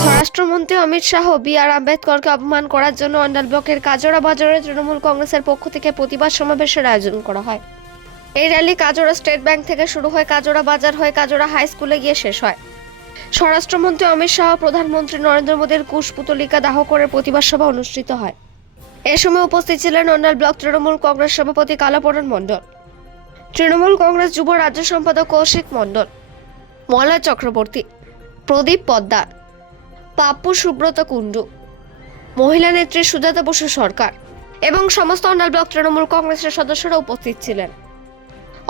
স্বরাষ্ট্রমন্ত্রী Amit Shah B R আম্বেদকরকে অপমান করার জন্য অন্ডাল ব্লকের কাজরা বাজারে তৃণমূল কংগ্রেসের পক্ষ থেকে প্রতিবাদ সমাবেশের আয়োজন করা হয়। এই র্যালি কাজরা স্টেট ব্যাংক থেকে শুরু হয় কাজরা বাজার হয়ে কাজরা হাই স্কুলে গিয়ে শেষ হয়। স্বরাষ্ট্রমন্ত্রী অমিত শাহ, প্রধানমন্ত্রী নরেন্দ্র মোদীর কুশপুতলিকা দাহ করে প্রতিবাদ সভা অনুষ্ঠিত হয়। এ সময় উপস্থিত ছিলেন অন্ডাল ব্লক তৃণমূল কংগ্রেস সভাপতি কালাপরণ মণ্ডল, তৃণমূল কংগ্রেস যুব রাজ্য সম্পাদক কৌশিক মণ্ডল মলয় চক্রবর্তী, প্রদীপ পদ্মার, পাপ্পু সুব্রত কুণ্ডু, মহিলা নেত্রী সুজাতা বসু সরকার এবং সমস্ত অন্ডাল ব্লক তৃণমূল কংগ্রেসের সদস্যরা উপস্থিত ছিলেন।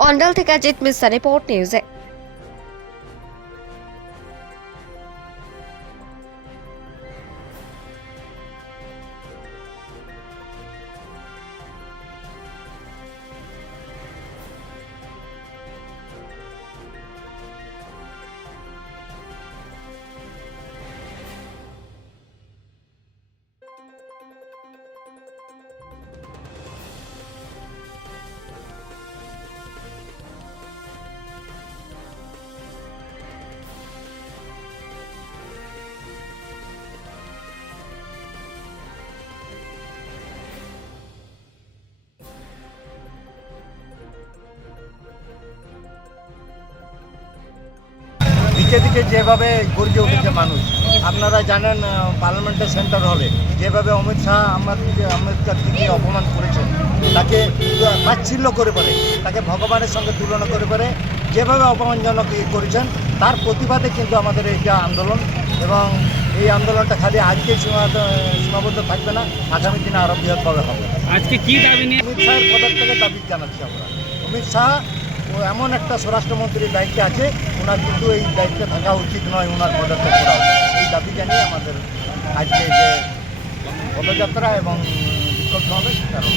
অন্ডাল থেকে অজিত মিস্তা রিপোর্ট নিউজে। দিকে দিকে যেভাবে গর্জে উঠেছে মানুষ আপনারা জানেন পার্লামেন্টের সেন্টার হলে যেভাবে অমিত শাহ আমার আমাদেরকে আম্বেদকরকে অপমান করেছেন তাকে তাচ্ছিল্য করে পারে তাকে ভগবানের সঙ্গে তুলনা করে পারে যেভাবে অপমানজনক করেছেন তার প্রতিবাদে কিন্তু আমাদের এইটা আন্দোলন এবং এই আন্দোলনটা খালি আজকে সীমাবদ্ধ থাকবে না আগামী দিনে আরও বৃহৎভাবে হবে। আজকে কি দাবি নিয়ে অমিত শাহের থেকে দাবি জানাচ্ছি আমরা। অমিত শাহ এমন একটা স্বরাষ্ট্রমন্ত্রীর দায়িত্বে আছে, ওনার কিন্তু এই দায়িত্বে থাকা উচিত নয়, ওনার পদক্ষেপ করা। এই দাবি জানিয়ে আমাদের আজকে যে পদযাত্রা এবং বিক্ষোভ হবে কারণ